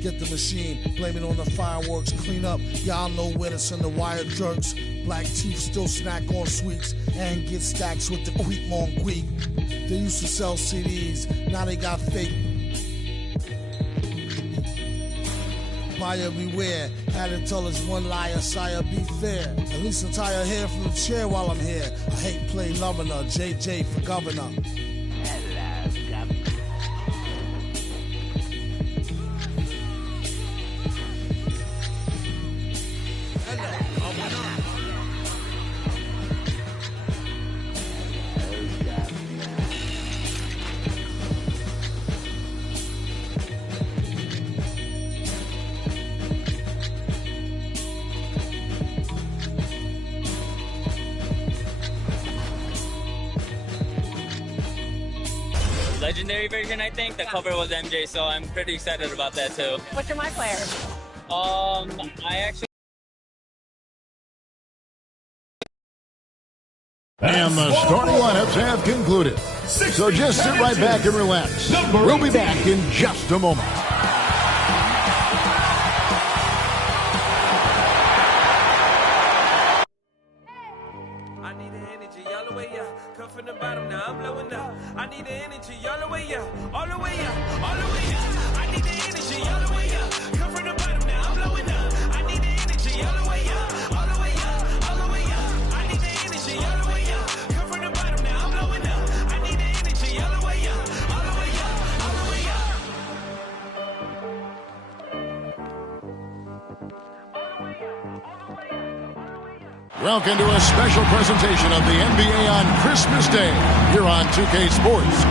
Get the machine, blame it on the fireworks, clean up. Y'all know where to send the wire jerks. Black teeth still snack on sweets and get stacks with the quick long Greek. They used to sell CDs, now they got fake. Buyer beware, had to tell us one liar, sire, be fair. At least untie her hair from the chair while I'm here. I hate play loving her, JJ for governor. Legendary version, I think. The cover was MJ, so I'm pretty excited about that too. What's your My Player? I actually... And the starting lineups have concluded. So just sit right back and relax. We'll be back in just a moment. I need the energy all the way up. Come from the bottom, now I'm blowing up. I need the energy all the way up, all the way up, all the way up. I need the energy all the way up. Come from the bottom, now I'm blowing up. I need the energy all the way up, all the way up, all the way up. I need the energy all the way up. Come from the bottom, now I'm blowing up. I need the energy all the way up, all the way up, all the way up. Welcome to a special presentation of the NBA on Christmas Day here on 2K Sports.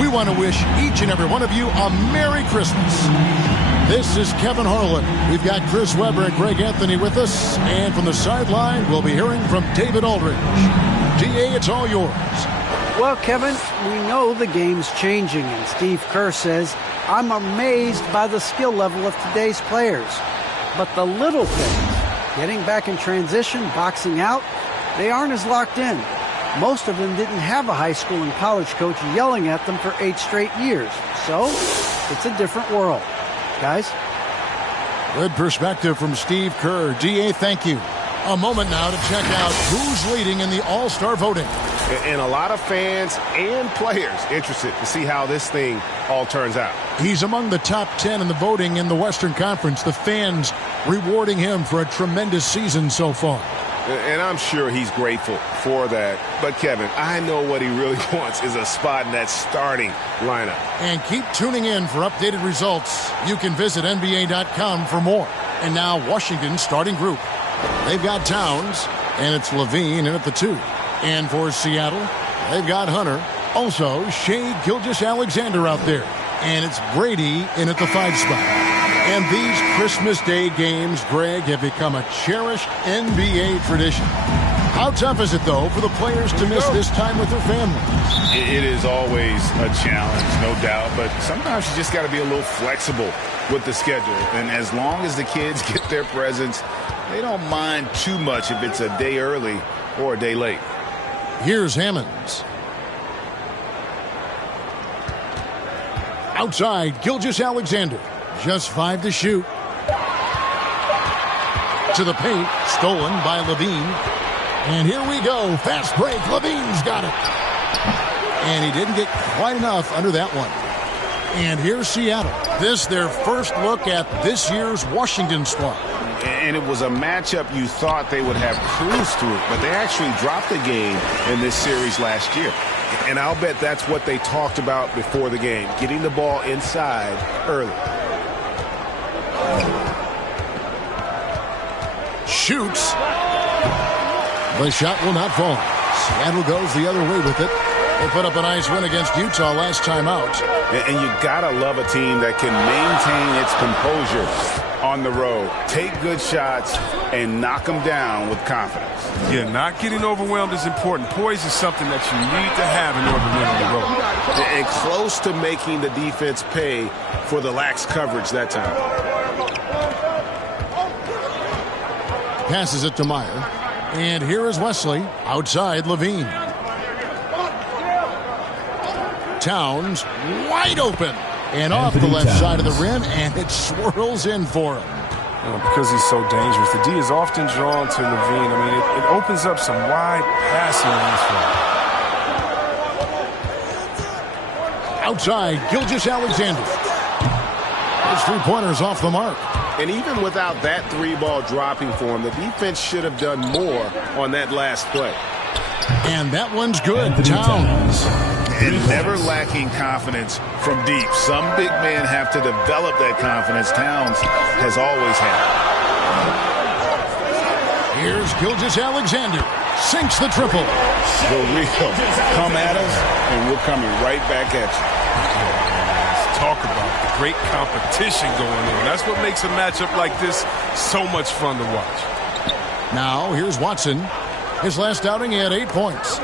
We want to wish each and every one of you a Merry Christmas. This is Kevin Harlan. We've got Chris Webber and Greg Anthony with us. And from the sideline, we'll be hearing from David Aldridge. DA, it's all yours. Well, Kevin, we know the game's changing, and Steve Kerr says, I'm amazed by the skill level of today's players. But the little things, getting back in transition, boxing out, they aren't as locked in. Most of them didn't have a high school and college coach yelling at them for 8 straight years. So, it's a different world. Guys? Good perspective from Steve Kerr. DA, thank you. A moment now to check out who's leading in the All-Star voting. And a lot of fans and players interested to see how this thing all turns out. He's among the top 10 in the voting in the Western Conference. The fans rewarding him for a tremendous season so far. And I'm sure he's grateful for that. But, Kevin, I know what he really wants is a spot in that starting lineup. And keep tuning in for updated results. You can visit NBA.com for more. And now, Washington's starting group. They've got Towns, and it's Levine in at the 2. And for Seattle, they've got Hunter. Also, Shea Gilgeous-Alexander out there. And it's Brady in at the 5 spot. And these Christmas Day games, Greg, have become a cherished NBA tradition. How tough is it, though, for the players to miss this time with their families? It is always a challenge, no doubt. But sometimes you just got to be a little flexible with the schedule. And as long as the kids get their presents, they don't mind too much if it's a day early or a day late. Here's Hammonds. Outside, Gilgeous-Alexander. Just 5 to shoot. To the paint, stolen by Levine. And here we go. Fast break. Levine's got it. And he didn't get quite enough under that one. And here's Seattle. This their first look at this year's Washington squad. And it was a matchup you thought they would have cruised through, but they actually dropped the game in this series last year. And I'll bet that's what they talked about before the game, getting the ball inside early. Shoots. The shot will not fall. Seattle goes the other way with it. They put up a nice win against Utah last time out. And you gotta love a team that can maintain its composure on the road, take good shots, and knock them down with confidence. Yeah, not getting overwhelmed is important. Poise is something that you need to have in order to win on the road. And close to making the defense pay for the lax coverage that time. Passes it to Meyer. And here is Wesley. Outside, Levine. Towns wide open. And off the left side of the rim, and it swirls in for him. Because he's so dangerous, the D is often drawn to Levine. I mean, it opens up some wide passing lanes for him. Outside, Gilgeous-Alexander. His three-pointer's off the mark. And even without that three-ball dropping for him, the defense should have done more on that last play. And that one's good. Towns. And never lacking confidence from deep. Some big men have to develop that confidence. Towns has always had it. Here's Gilgeous-Alexander. Sinks the triple. The real. Come at us, and we're coming right back at you. Talk about the great competition going on. That's what makes a matchup like this so much fun to watch. Now, here's Watson. His last outing, he had 8 points.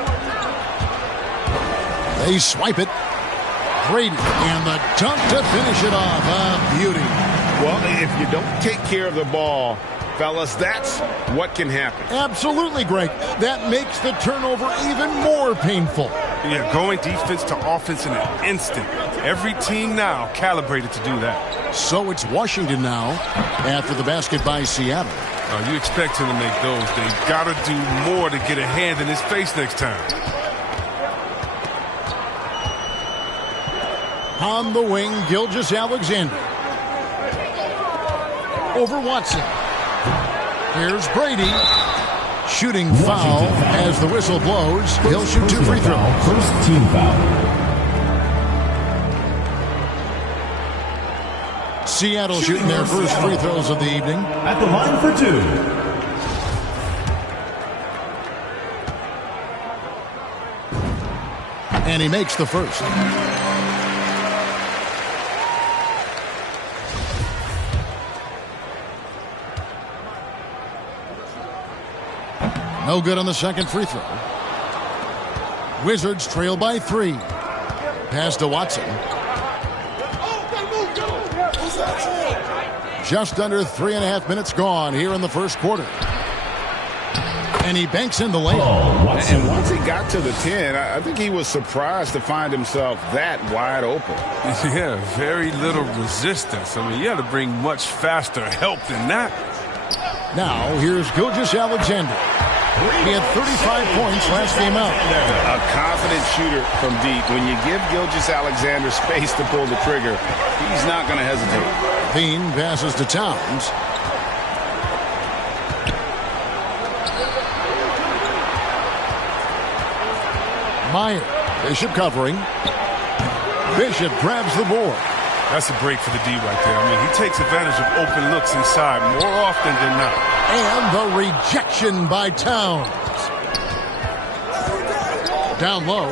They swipe it. Brady, and the dunk to finish it off. A beauty. Well, if you don't take care of the ball, fellas, that's what can happen. Absolutely, Greg. That makes the turnover even more painful. Yeah, going defense to offense in an instant. Every team now calibrated to do that. So it's Washington now after the basket by Seattle. You expect him to make those. They've got to do more to get a hand in his face next time. On the wing, Gilgeous-Alexander. Over Watson. Here's Brady. Shooting foul as the whistle blows. He'll shoot 2 free throws. First team foul. Seattle shooting their first free throws of the evening. At the line for 2. And he makes the first. No good on the second free throw. Wizards trail by 3. Pass to Watson. Just under 3.5 minutes gone here in the first quarter. And he banks in the layup. And once he got to the 10, I think he was surprised to find himself that wide open. Yeah, very little resistance. I mean, you had to bring much faster help than that. Now, here's Gilgeous-Alexander. He had 35 points last game out. A confident shooter from deep. When you give Gilgeous-Alexander space to pull the trigger, he's not going to hesitate. Bean passes to Towns. Meyer. Bishop covering. Bishop grabs the board. That's a break for the D right there. I mean, he takes advantage of open looks inside more often than not. And the rejection by Towns. Down low.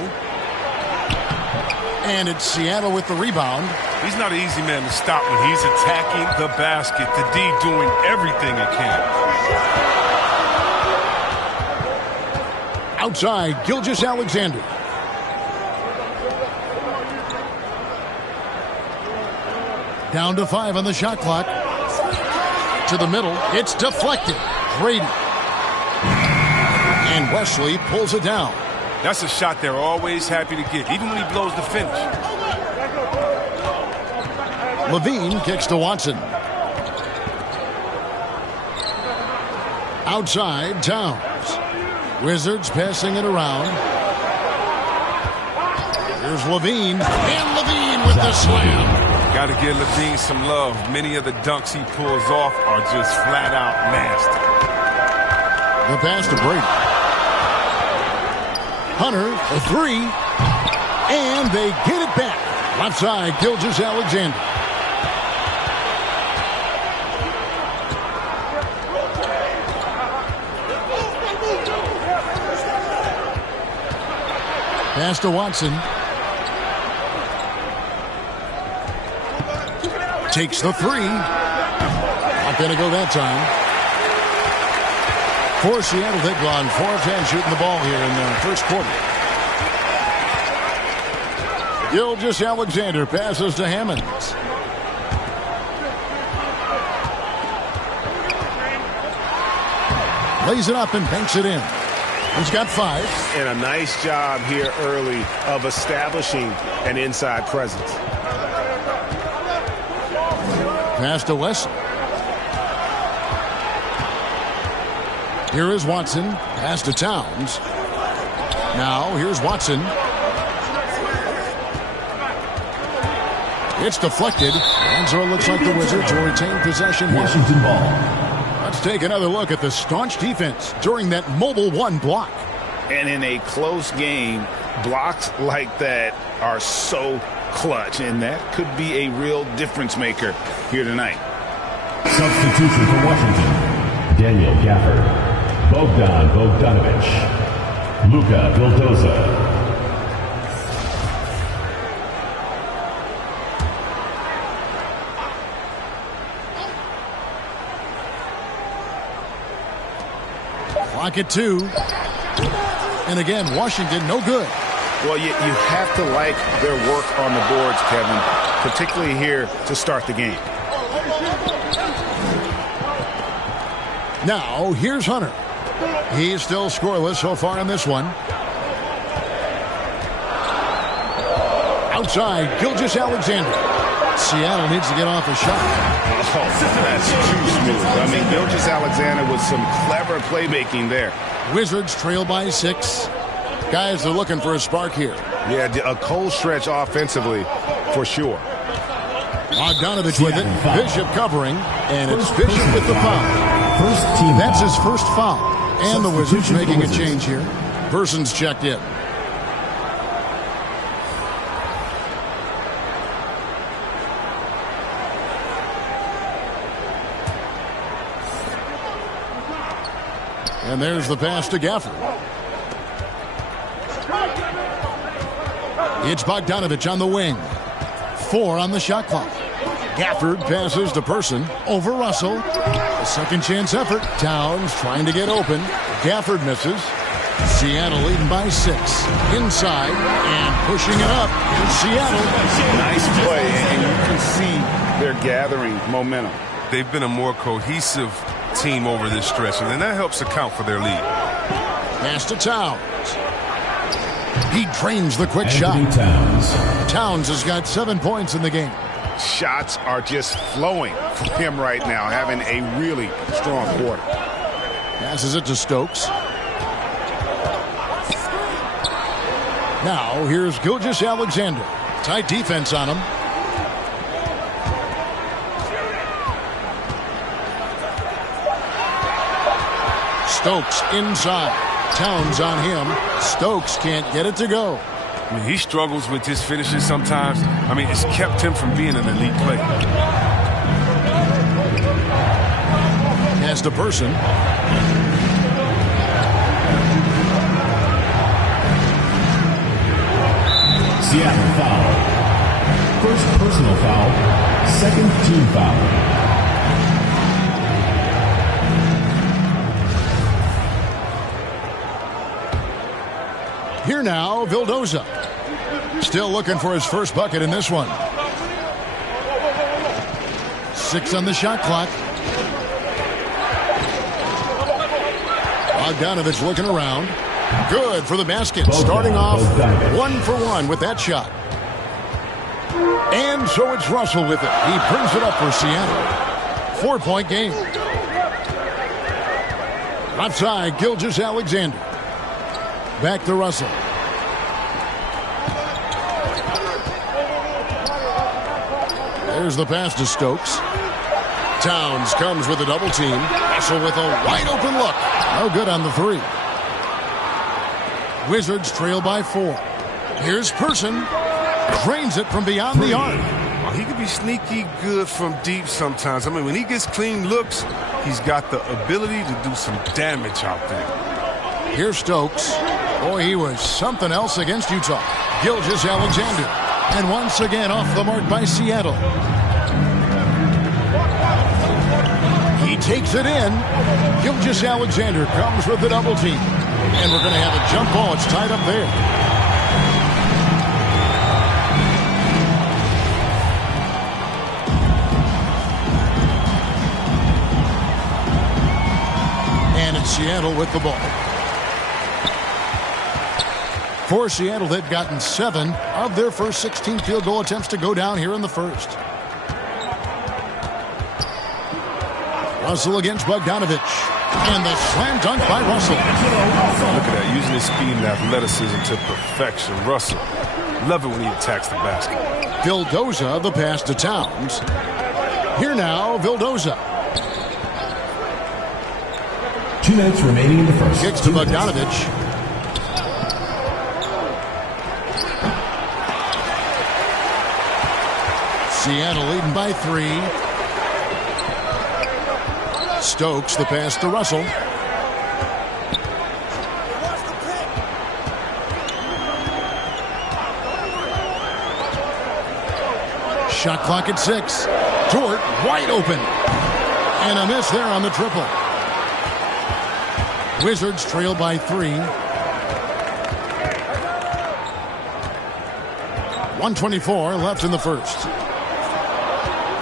And it's Seattle with the rebound. He's not an easy man to stop when he's attacking the basket. The D doing everything it can. Outside, Gilgeous-Alexander. Down to 5 on the shot clock. To the middle. It's deflected. Brady. And Wesley pulls it down. That's a shot they're always happy to get, even when he blows the finish. Levine kicks to Watson. Outside, Towns. Wizards passing it around. Here's Levine. And Levine with the slam. Got to give Levine some love. Many of the dunks he pulls off are just flat out nasty. The pass to Brady. Hunter, a 3. And they get it back. Left side, Gilgeous-Alexander. Pass to Watson. Takes the 3. Not going to go that time. For Seattle, they've gone 4 of 10 shooting the ball here in the first quarter. Gilgeous-Alexander passes to Hammonds. Lays it up and banks it in. He's got 5. And a nice job here early of establishing an inside presence. pass to Wesley. Here is Watson. Pass to Towns. Now here's Watson. It's deflected. And so it looks like the Wizards will retain possession here. Washington ball. Let's take another look at the staunch defense during that mobile one block. And in a close game, blocks like that are so clutch, and that could be a real difference maker here tonight. Substitution for Washington. Daniel Gafford. Bogdan Bogdanovic. Luka Vildoza. Clock at 2. And again, Washington no good. Well, you have to like their work on the boards, Kevin, particularly here to start the game. Now, here's Hunter. He's still scoreless so far in this one. Outside, Gilgeous-Alexander. Seattle needs to get off a shot. Oh, that's too smooth. I mean, Gilgeous-Alexander with some clever playmaking there. Wizards trail by 6. Guys, they're looking for a spark here. Yeah, a cold stretch offensively for sure. Bogdanovic with it. Bishop covering. And it's Bishop with the foul. First team That's foul. his first foul. And the Wizards making a change here. Person's checked in. And there's the pass to Gafford. It's Bogdanovic on the wing. 4 on the shot clock. Gafford passes to Person over Russell. A second chance effort. Towns trying to get open. Gafford misses. Seattle leading by 6. Inside and pushing it up. Here's Seattle. Nice play, and you can see they're gathering momentum. They've been a more cohesive team over this stretch, and then that helps account for their lead. Pass to Towns. He drains the quick Anthony shot. Towns. Towns has got 7 points in the game. Shots are just flowing from him right now, having a really strong quarter. Passes it to Stokes. Now here's Gilgeous-Alexander. Tight defense on him. Stokes inside. Towns on him. Stokes can't get it to go. I mean, he struggles with his finishes sometimes. I mean, it's kept him from being an elite player. Pass to Person. Seattle foul. First personal foul. Second team foul. Here now, Vildoza. Still looking for his first bucket in this one. 6 on the shot clock. Bogdanovic looking around. Good for the basket. Starting off 1 for 1 with that shot. And so it's Russell with it. He brings it up for Seattle. 4-point game. Outside, Gilgeous-Alexander. Back to Russell. There's the pass to Stokes. Towns comes with a double team. Russell with a wide open look. No good on the 3. Wizards trail by 4. Here's Person. Drains it from beyond the arc. Well, he can be sneaky good from deep sometimes. I mean, when he gets clean looks, he's got the ability to do some damage out there. Here's Stokes. Boy, he was something else against Utah. Gilgeous-Alexander. And once again off the mark by Seattle. He takes it in. Gilgeous-Alexander comes with the double team. And we're going to have a jump ball. It's tied up there. And it's Seattle with the ball. For Seattle, they've gotten 7 of their first 16 field goal attempts to go down here in the first. Russell against Bogdanovich. And the slam dunk by Russell. Look at that, using his speed and athleticism to perfection. Russell, love it when he attacks the basket. Vildoza, the pass to Towns. Here now, Vildoza. 2 minutes remaining in the first. Kicks to Bogdanovich. Seattle leading by 3. Stokes, the pass to Russell. Shot clock at 6. Dort wide open. And a miss there on the triple. Wizards trail by 3. 1:24 left in the first.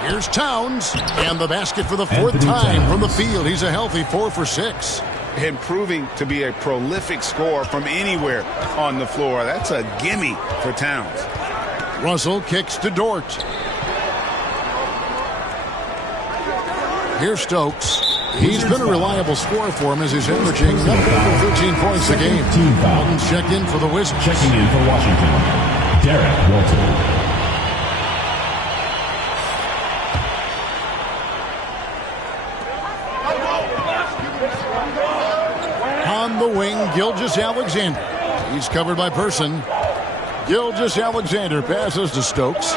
Here's Towns, and the basket for the 4th time from the field. He's a healthy 4 for 6. And proving to be a prolific scorer from anywhere on the floor. That's a gimme for Towns. Russell kicks to Dort. Here's Stokes. He's been a reliable scorer for him as he's averaging 13 points a game. Walton's checked in for the Wizards. Checking in for Washington, Derek Walton. On the wing, Gilgeous-Alexander. He's covered by Person. Gilgeous-Alexander passes to Stokes.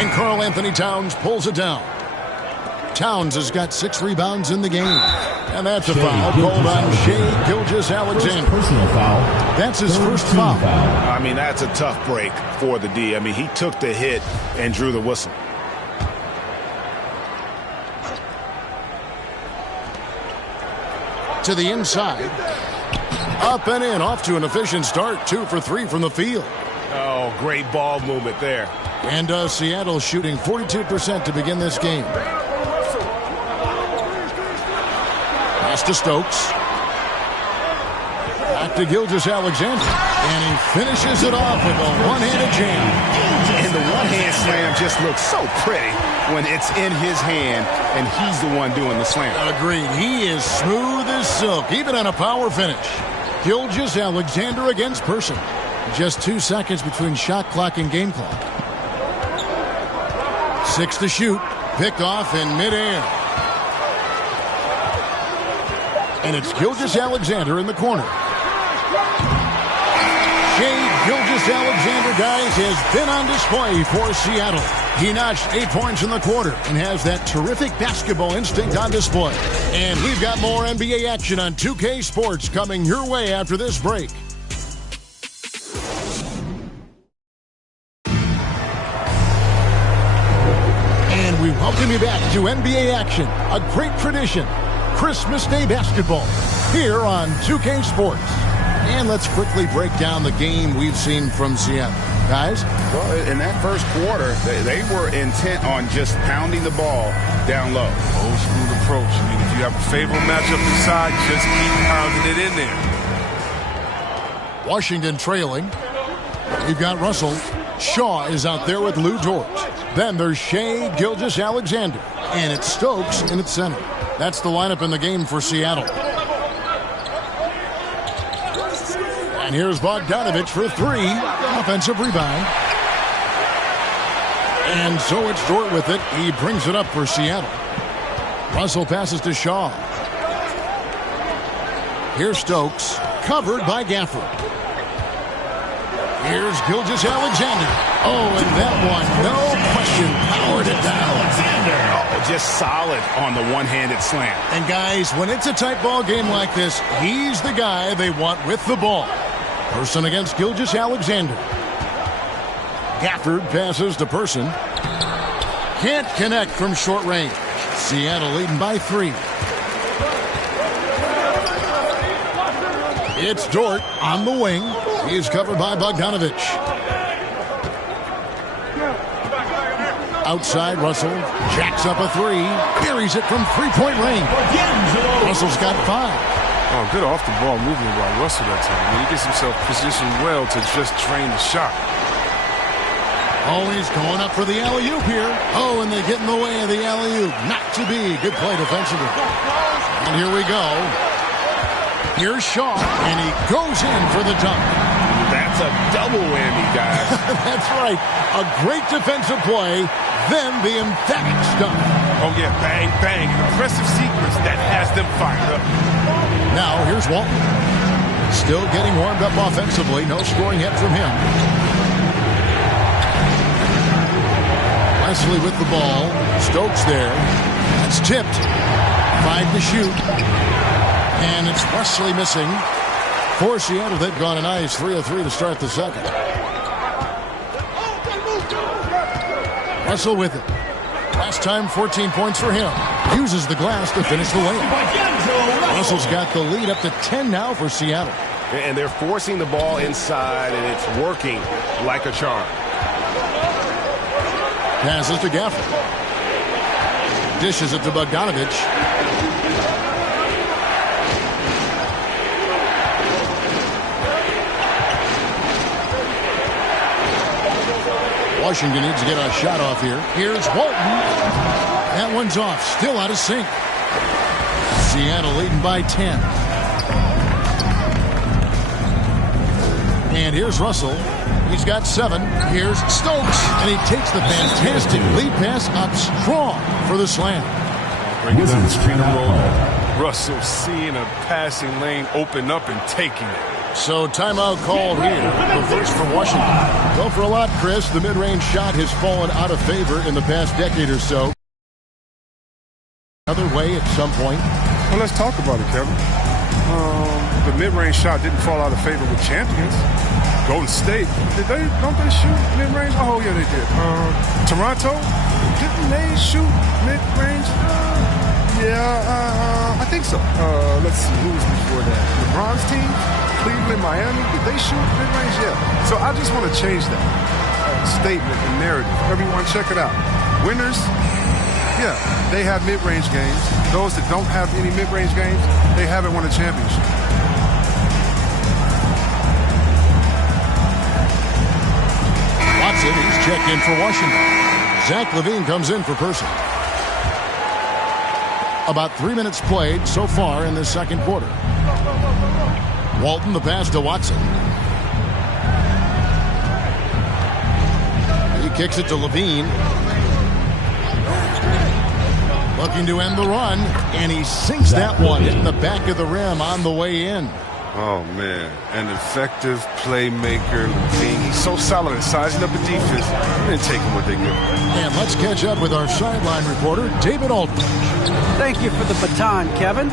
And Karl Anthony Towns pulls it down. Towns has got 6 rebounds in the game. And that's a foul called on Shai Gilgeous-Alexander. Personal foul. That's his first foul. I mean, that's a tough break for the D. I mean, he took the hit and drew the whistle. To the inside. Up and in. Off to an efficient start. 2 for 3 from the field. Oh, great ball movement there. And Seattle shooting 42% to begin this game. Pass to Stokes. Back to Gilgeous-Alexander. And he finishes it off with a one-handed jam. And the one-hand slam just looks so pretty when it's in his hand and he's the one doing the slam. Agreed. He is smooth as silk, even on a power finish. Gilgeous-Alexander against Person. Just 2 seconds between shot clock and game clock. 6 to shoot. Picked off in midair. And it's Gilgeous-Alexander in the corner. Shai Gilgeous-Alexander, guys, has been on display for Seattle. He notched 8 points in the quarter and has that terrific basketball instinct on display. And we've got more NBA action on 2K Sports coming your way after this break. And we welcome you back to NBA action, a great tradition. Christmas Day basketball here on 2K Sports. And let's quickly break down the game we've seen from Seattle. Guys? Well, in that first quarter, they were intent on just pounding the ball down low. Old school approach. I mean, if you have a favorable matchup inside, just keep pounding it in there. Washington trailing. You've got Russell. Shaw is out there with Lou Dort. Then there's Shai Gilgeous-Alexander. And it's Stokes in its center. That's the lineup in the game for Seattle. And here's Bogdanovich for 3. Offensive rebound. And so it's Dort with it. He brings it up for Seattle. Russell passes to Shaw. Here's Stokes. Covered by Gafford. Here's Gilgeous-Alexander. Oh, and that one, no question, powered it down. Oh, just solid on the one-handed slam. And guys, when it's a tight ball game like this, he's the guy they want with the ball. Person against Gilgeous-Alexander. Gafford passes to Person. Can't connect from short range. Seattle leading by 3. It's Dort on the wing. He's covered by Bogdanovich. Outside, Russell jacks up a 3. Buries it from three-point range. Russell's got 5. Oh, good off-the-ball movement by Russell that time. I mean, he gets himself positioned well to just drain the shot. Oh, he's going up for the alley-oop here. Oh, and they get in the way of the alley-oop. Not to be. Good play defensively. And here we go. Here's Shaw, and he goes in for the dunk. That's a double whammy, guys. That's right. A great defensive play, then the emphatic stuff. Oh, yeah, bang, bang. An impressive sequence that has them fired up. Now, here's Walton. Still getting warmed up offensively. No scoring yet from him. Wesley with the ball. Stokes there. That's tipped. 5 to shoot. And it's Wesley missing. For Seattle, they've gone a nice 3 of 3 to start the second. Russell with it. Last time, 14 points for him. Uses the glass to finish the layup. Russell's got the lead up to 10 now for Seattle. And they're forcing the ball inside, and it's working like a charm. Passes to Gafford. Dishes it to Bogdanovich. Washington needs to get a shot off here. Here's Walton. That one's off. Still out of sync. Seattle leading by 10. And here's Russell. He's got 7. Here's Stokes. And he takes the fantastic lead pass up strong for the slam. Wizards timeout. Russell seeing a passing lane open up and taking it. So timeout called here. The first for Washington. Go for a lot, Chris. The mid-range shot has fallen out of favor in the past decade or so. Other way at some point. Well, let's talk about it, Kevin. The mid-range shot didn't fall out of favor with champions. Golden State, don't they shoot mid-range? Oh, yeah, they did. Toronto, didn't they shoot mid-range? I think so. Let's see, who was before that? LeBron's team? Cleveland, Miami, did they shoot mid-range? Yeah. So I just want to change that statement and narrative. Everyone, check it out. Winners, yeah, they have mid-range games. Those that don't have any mid-range games, they haven't won a championship. Watson, he's checked in for Washington. Zach LaVine comes in for Person. About 3 minutes played so far in the second quarter. Walton, the pass to Watson. He kicks it to LaVine. Looking to end the run, and he sinks that one in the back of the rim on the way in. Oh, man. An effective playmaker. He's so solid at sizing up the defense and taking what they give him. And let's catch up with our sideline reporter, David Aldridge. Thank you for the baton, Kevin.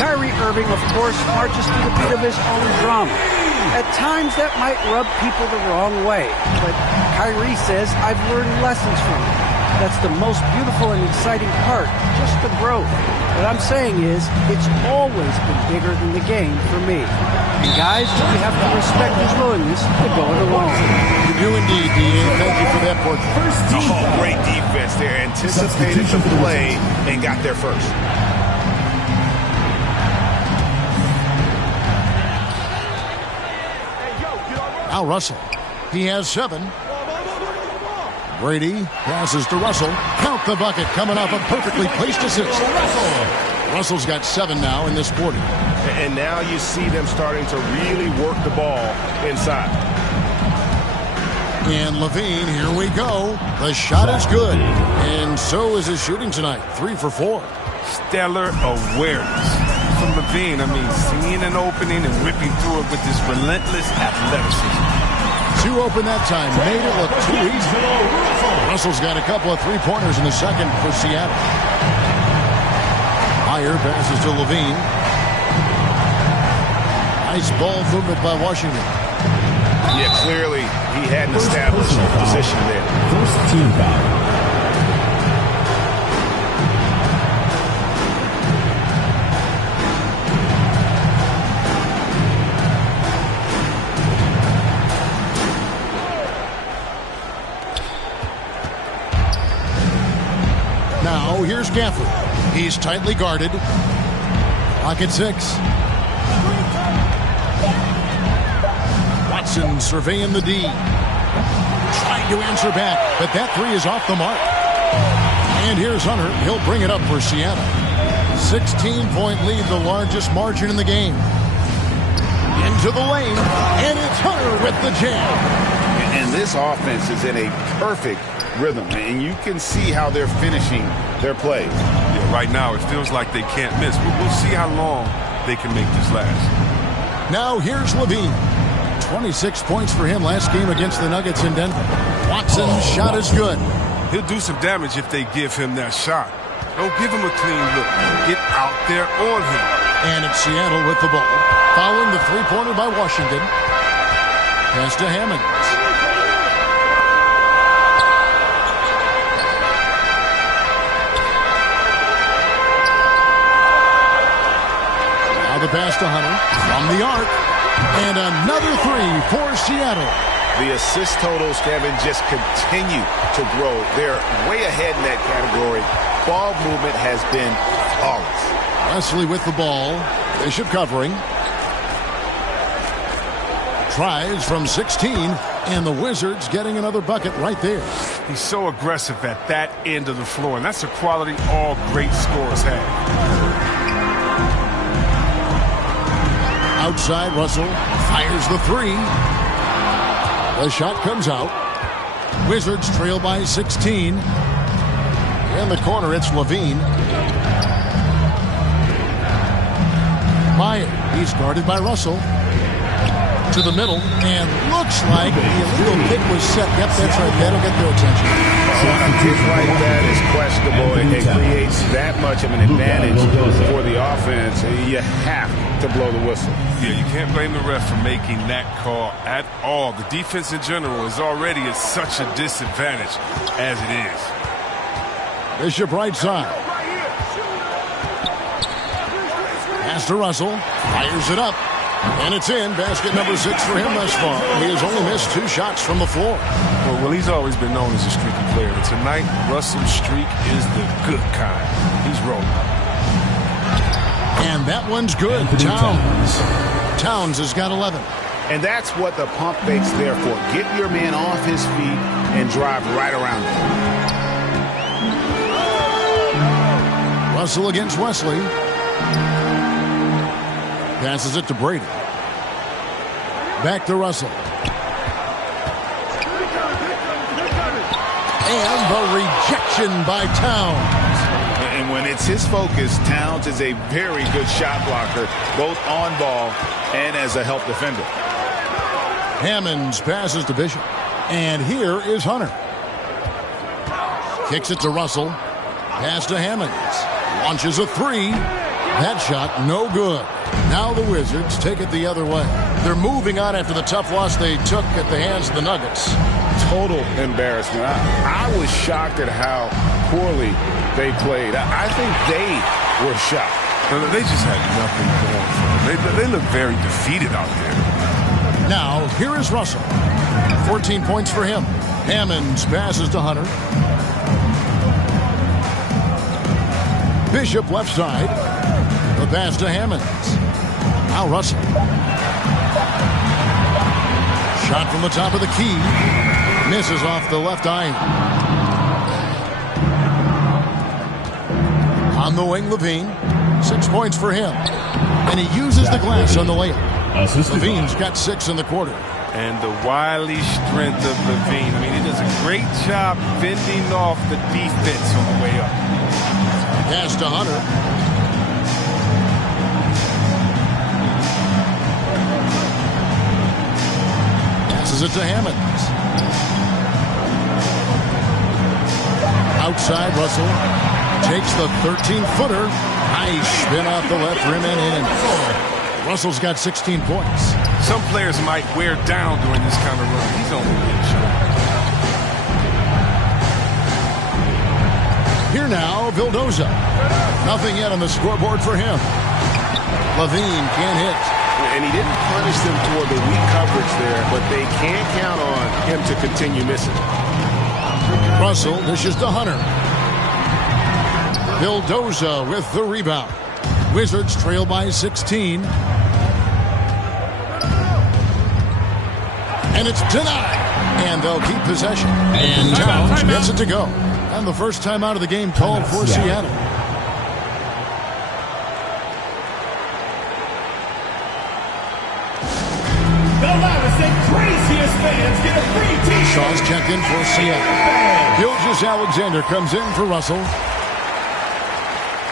Kyrie Irving, of course, marches to the beat of his own drum. At times, that might rub people the wrong way. But Kyrie says, I've learned lessons from it. That's the most beautiful and exciting part, just the growth. What I'm saying is, it's always been bigger than the game for me. And guys, we have to respect his willingness to go it alone. You do indeed, D.A. Thank you for that portrait. Great defense there. Anticipated the play and got there first. Now Russell. He has 7. Brady passes to Russell. Count the bucket coming off a perfectly placed assist. Russell's got 7 now in this quarter. And now you see them starting to really work the ball inside. And LaVine, here we go. The shot is good. And so is his shooting tonight. 3 for 4. Stellar awareness from LaVine. I mean, seeing an opening and ripping through it with this relentless athleticism. 2 open that time. Made it look too easy. Russell's got a couple of 3-pointers in the second for Seattle. Meyer passes to LaVine. Nice ball movement by Washington. Yeah, clearly he hadn't established a position there. First team foul. Now here's Gafford. He's tightly guarded. Pocket 6. Watson surveying the D. Trying to answer back, but that three is off the mark. And here's Hunter. He'll bring it up for Seattle. 16-point lead, the largest margin in the game. Into the lane, and it's Hunter with the jam. And this offense is in a perfect rhythm, and you can see how they're finishing their plays. Yeah, right now it feels like they can't miss. We'll see how long they can make this last. Now here's Levine. 26 points for him last game against the Nuggets in Denver. Watson's shot is good. He'll do some damage if they give him that shot. Don't give him a clean look. Get out there on him. And it's Seattle with the ball. Following the three-pointer by Washington. Pass to Hammonds. Now the pass to Hunter from the arc. And another three for Seattle. The assist totals, Kevin, just continue to grow. They're way ahead in that category. Ball movement has been flawless. Wesley with the ball. Bishop covering. Tries from 16, and the Wizards getting another bucket right there. He's so aggressive at that end of the floor, and that's a quality all great scorers have. Outside, Russell fires the three. The shot comes out. Wizards trail by 16. In the corner, it's Levine. Meyer, he's guarded by Russell. To the middle, and looks like the illegal pick was set. Yep, that's right. That'll get their attention. A pick like that is questionable, and it creates that much of an advantage for the offense. You have to blow the whistle. Yeah, you can't blame the ref for making that call at all. The defense in general is already at such a disadvantage as it is. Bishop right side. Pass to Russell. Fires it up. And it's in. Basket number 6 for him thus far. He has only missed 2 shots from the floor. Well, he's always been known as a streaky player. And tonight, Russell's streak is the good kind. He's rolling. And that one's good. Towns has got 11. And that's what the pump fake's there for. Get your man off his feet and drive right around him. Russell against Wesley. Passes it to Brady. Back to Russell. And the rejection by Towns. And when it's his focus, Towns is a very good shot blocker, both on ball and as a help defender. Hammonds passes to Bishop. And here is Hunter. Kicks it to Russell. Pass to Hammonds. Launches a three. That shot no good. Now the Wizards take it the other way. They're moving on after the tough loss they took at the hands of the Nuggets. Total embarrassment. I was shocked at how poorly they played. I think they were shocked. They just had nothing going for them. They look very defeated out there. Now, here is Russell. 14 points for him. Hammonds passes to Hunter. Bishop left side. The pass to Hammonds. Now Russell. Shot from the top of the key. Misses off the left iron. On the wing, Levine. 6 points for him. And he uses the glass on the layup. Levine's got 6 in the quarter. And the wily strength of Levine. I mean, he does a great job fending off the defense on the way up. Pass to Hunter. Passes it to Hammonds. Outside, Russell takes the 13-footer. Nice spin off the left rim and in. Russell's got 16 points. Some players might wear down during this kind of run. He's only getting shot. Here now, Vildoza. Nothing yet on the scoreboard for him. Levine can't hit. And he didn't punish them for the weak coverage there, but they can't count on him to continue missing. Russell dishes to Hunter. Vildoza with the rebound. Wizards trail by 16. And it's denied. And they'll keep possession. And Towns gets it to go. And the first time out of the game called for Seattle. The loudest and craziest fans get a free t-shirt. Shaw's checked in for Seattle. Gilgeous-Alexander comes in for Russell.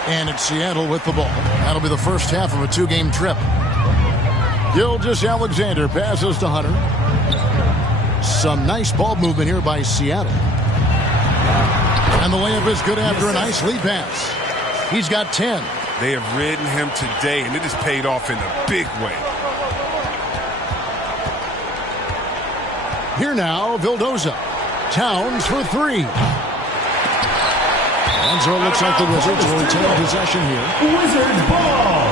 And it's Seattle with the ball. That'll be the first half of a two-game trip. Gilgeous-Alexander passes to Hunter. Some nice ball movement here by Seattle. And the layup is good after a nice lead pass. He's got 10. They have ridden him today, and it has paid off in a big way. Here now, Vildoza. Towns for three. And so it looks like the Wizards will retain possession here. Wizards ball.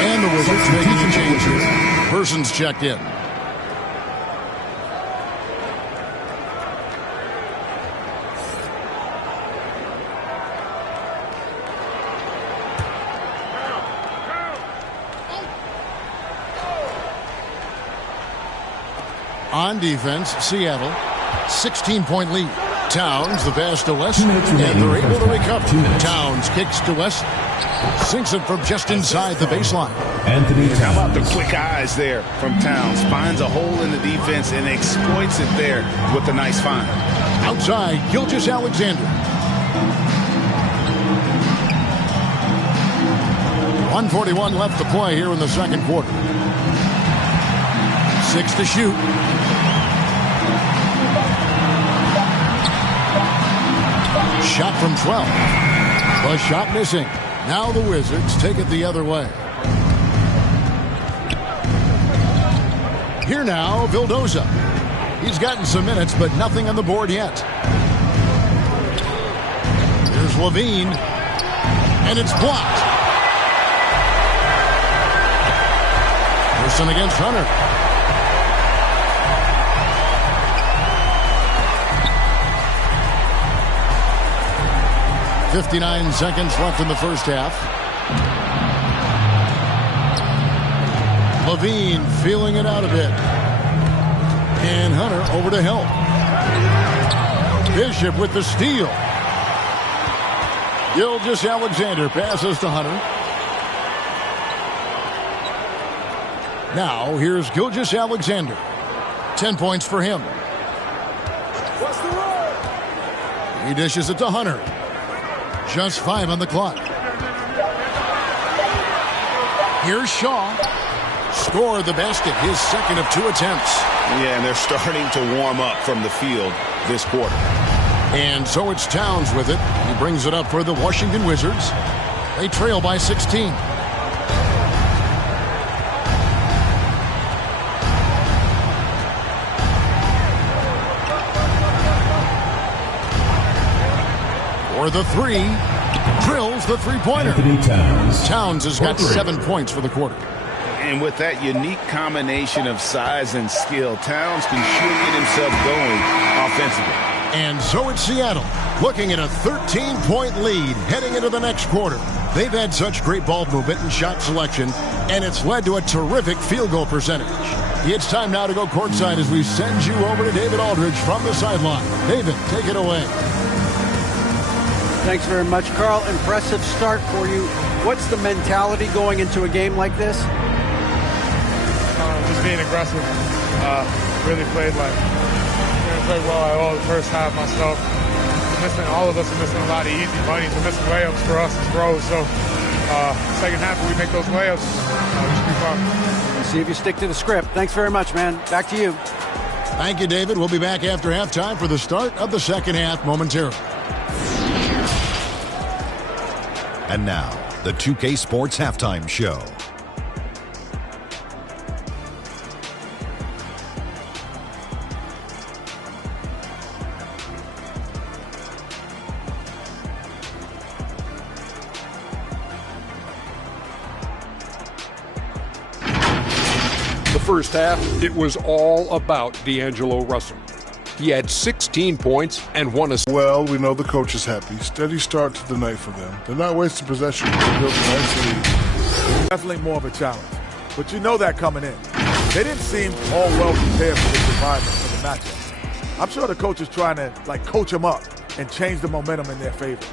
And the Wizards making a change here. Person's checked in. On defense, Seattle, 16-point lead. Towns, the pass to West, and they're able to recover. Towns kicks to West, sinks it from just inside the baseline. Anthony Towns. How about the quick eyes there from Towns? Finds a hole in the defense and exploits it there with a nice find. Outside, Gilgeous-Alexander. 1:41 left to play here in the second quarter. 6 to shoot. Shot from 12. The shot missing. Now the Wizards take it the other way. Here now, Vildoza. He's gotten some minutes, but nothing on the board yet. Here's Levine. And it's blocked. Person against Hunter. .59 seconds left in the first half. Levine feeling it out a bit. And Hunter over to help. Bishop with the steal. Gilgeous-Alexander passes to Hunter. Now here's Gilgeous-Alexander. 10 points for him. He dishes it to Hunter. Just 5 on the clock. Here's Shaw. Scored the basket, his second of 2 attempts. Yeah, and they're starting to warm up from the field this quarter. And so it's Towns with it. He brings it up for the Washington Wizards. They trail by 16. For the three, drills the three-pointer. Towns has got 7 points for the quarter. And with that unique combination of size and skill, Towns can sure get himself going offensively. And so it's Seattle, looking at a 13-point lead heading into the next quarter. They've had such great ball movement and shot selection, and it's led to a terrific field goal percentage. It's time now to go courtside as we send you over to David Aldridge from the sideline. David, take it away. Thanks very much, Carl. Impressive start for you. What's the mentality going into a game like this? Just being aggressive. Really played well at all the first half myself. All of us are missing a lot of easy bunnies. We're missing layups for us as pros. So second half, when we make those layups, we should be fine. We'll see if you stick to the script. Thanks very much, man. Back to you. Thank you, David. We'll be back after halftime for the start of the second half momentarily. And now, the 2K Sports Halftime Show. The first half, it was all about D'Angelo Russell. He had 16 points and 1 assist. Well, we know the coach is happy. Steady start to the night for them. They're not wasting possession. They built a nice lead. Definitely more of a challenge. But you know that coming in. They didn't seem all well prepared for this environment for the matchup. I'm sure the coach is trying to coach them up and change the momentum in their favor.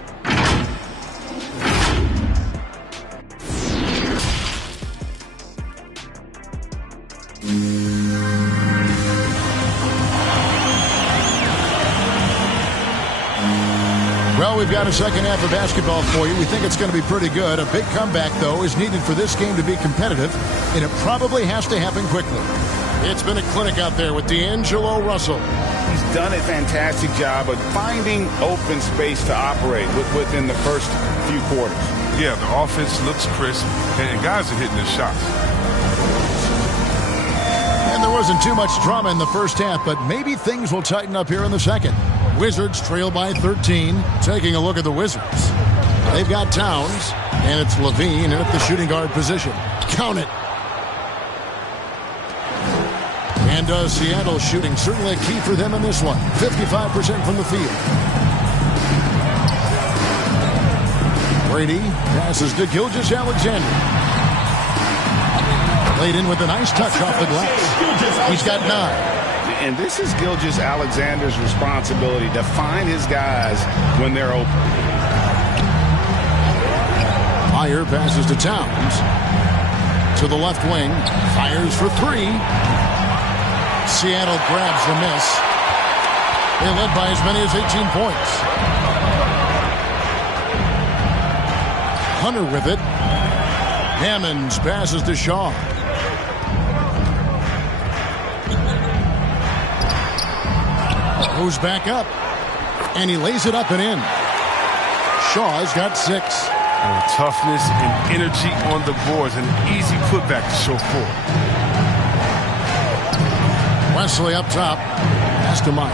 Well, we've got a second half of basketball for you. We think it's going to be pretty good. A big comeback, though, is needed for this game to be competitive, and it probably has to happen quickly. It's been a clinic out there with D'Angelo Russell. He's done a fantastic job of finding open space to operate within the first few quarters. Yeah, the offense looks crisp, and guys are hitting their shots. And there wasn't too much drama in the first half, but maybe things will tighten up here in the second. Wizards trail by 13. Taking a look at the Wizards. They've got Towns, and it's Levine in at the shooting guard position. Count it. And Seattle shooting certainly a key for them in this one. 55% from the field. Brady passes to Gilgeous-Alexander. Laid in with a nice touch off the glass. He's got 9. And this is Gilgeous-Alexander's responsibility to find his guys when they're open. Meyer passes to Towns. To the left wing. Fires for 3. Seattle grabs the miss. They led by as many as 18 points. Hunter with it. Hammonds passes to Shaw. Goes back up. And he lays it up and in. Shaw's got 6. Toughness and energy on the boards. An easy putback to show forward. Wesley up top. Pass to Meyer.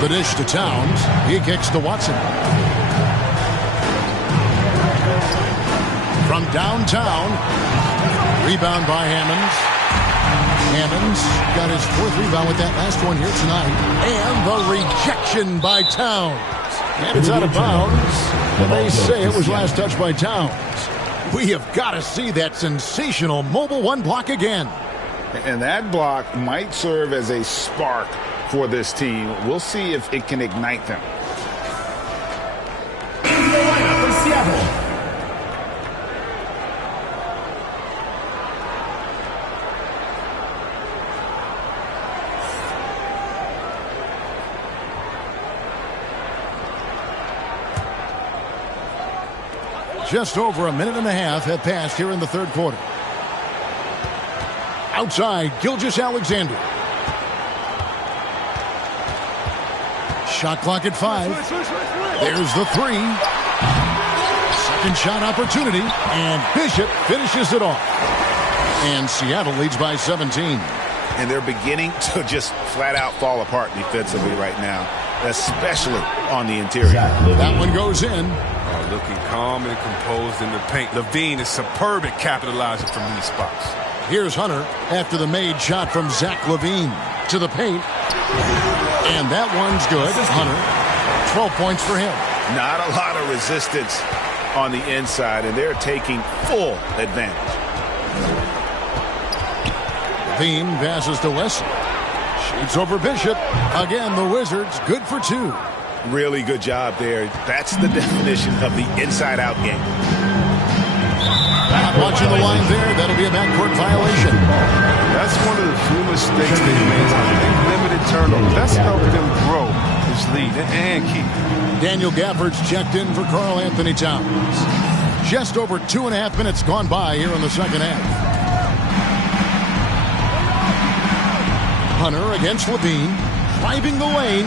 The dish to Towns. He kicks to Watson. From downtown. Rebound by Hammonds. Hammonds got his 4th rebound with that last one here tonight. And the rejection by Towns. And it's out of bounds. And they say it was last touched by Towns. We have got to see that sensational mobile 1 block again. And that block might serve as a spark for this team. We'll see if it can ignite them. In the lineup for Seattle. Just over a minute and a half have passed here in the third quarter. Outside, Gilgeous-Alexander. Shot clock at 5. There's the 3. Second shot opportunity, and Bishop finishes it off. And Seattle leads by 17. And they're beginning to just flat out fall apart defensively right now, especially on the interior. That one goes in. Looking calm and composed in the paint. Levine is superb at capitalizing from these spots. Here's Hunter after the made shot from Zach Levine to the paint. And that one's good. Hunter, 12 points for him. Not a lot of resistance on the inside, and they're taking full advantage. Levine passes to Wesley. Shoots over Bishop. Again, the Wizards good for 2. Really good job there. That's the definition of the inside-out game. Not watching the line there. That'll be a backcourt violation. That's one of the few mistakes they made. They limited turnovers. That's helped them grow his lead and keep. Daniel Gafford's checked in for Karl Anthony Towns. Just over 2.5 minutes gone by here in the second half. Hunter against Levine. Driving the lane.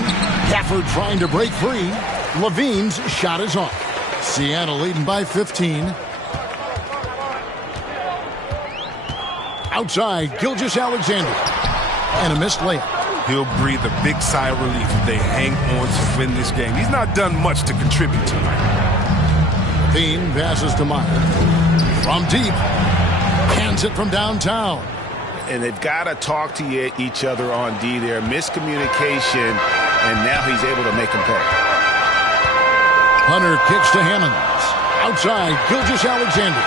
Gafford trying to break free. Levine's shot is off. Seattle leading by 15. Outside, Gilgeous-Alexander. And a missed layup. He'll breathe a big sigh of relief if they hang on to win this game. He's not done much to contribute to it. Levine passes to Meyer. From deep. Hands it from downtown. And they've got to talk to each other on D there. Miscommunication, and now he's able to make them pay. Hunter kicks to Hammonds. Outside, Gilgeous-Alexander.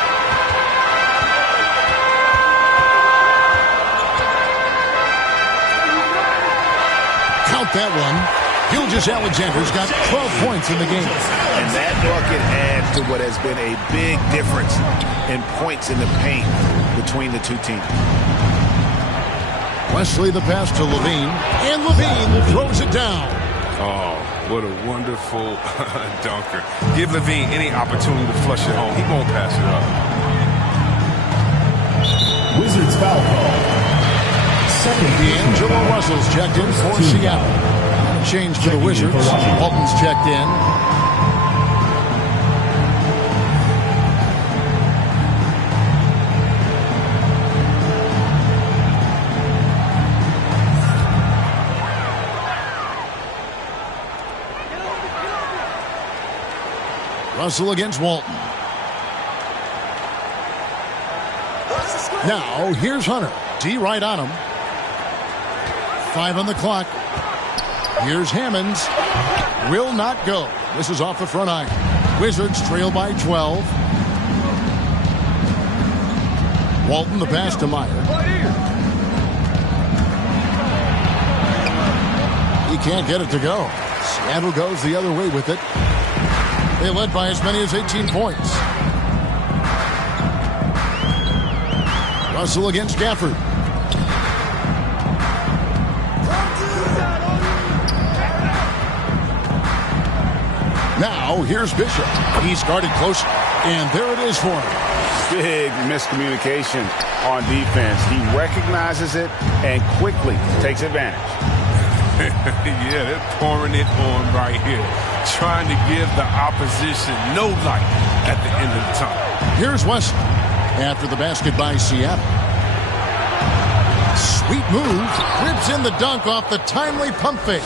Count that one. Gilgeous-Alexander's got 12 points in the game. And that bucket adds to what has been a big difference in points in the paint between the two teams. Wesley the pass to Levine, and Levine throws it down. Oh, what a wonderful dunker. Give Levine any opportunity to flush it home. He won't pass it up. Wizards foul call. D'Angelo Russell's checked in for Seattle. Change to the Wizards. Walton's checked in. Russell against Walton. Now, here's Hunter. D right on him. 5 on the clock. Here's Hammonds. Will not go. This is off the front iron. Wizards trail by 12. Walton the pass to Meyer. He can't get it to go. Seattle goes the other way with it. They led by as many as 18 points. Russell against Gafford. Now, here's Bishop. He's guarded close, and there it is for him. Big miscommunication on defense. He recognizes it and quickly takes advantage. Yeah, they're pouring it on right here, trying to give the opposition no light at the end of the tunnel. Here's Wesley after the basket by Seattle. Sweet move. Rips in the dunk off the timely pump fake.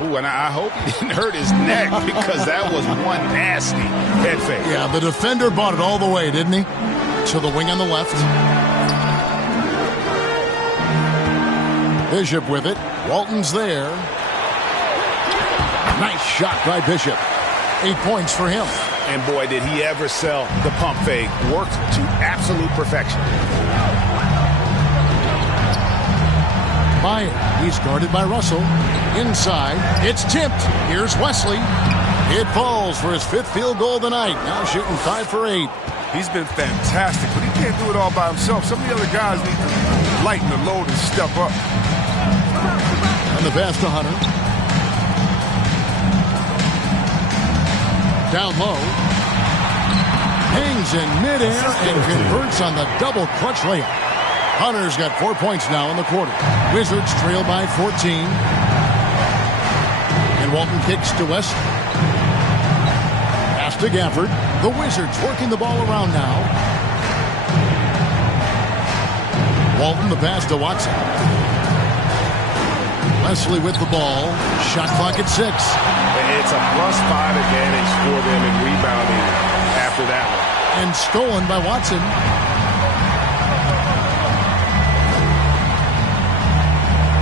Ooh, and I hope he didn't hurt his neck because that was one nasty head fake. Yeah, the defender bought it all the way, didn't he? To the wing on the left. Bishop with it. Walton's there. Nice shot by Bishop. 8 points for him. And boy, did he ever sell the pump fake. Worked to absolute perfection. Meyer, he's guarded by Russell. Inside, it's tipped. Here's Wesley. It falls for his 5th field goal of the night. Now shooting 5 for 8. He's been fantastic, but he can't do it all by himself. Some of the other guys need to lighten the load and step up. And the pass to Hunter. Down low. Hangs in midair and converts on the double clutch layup. Hunter's got 4 points now in the quarter. Wizards trail by 14. And Walton kicks to West. Pass to Gafford. The Wizards working the ball around now. Walton the pass to Watson. Wesley with the ball. Shot clock at 6. It's a +5 advantage for them in rebounding after that one. And stolen by Watson.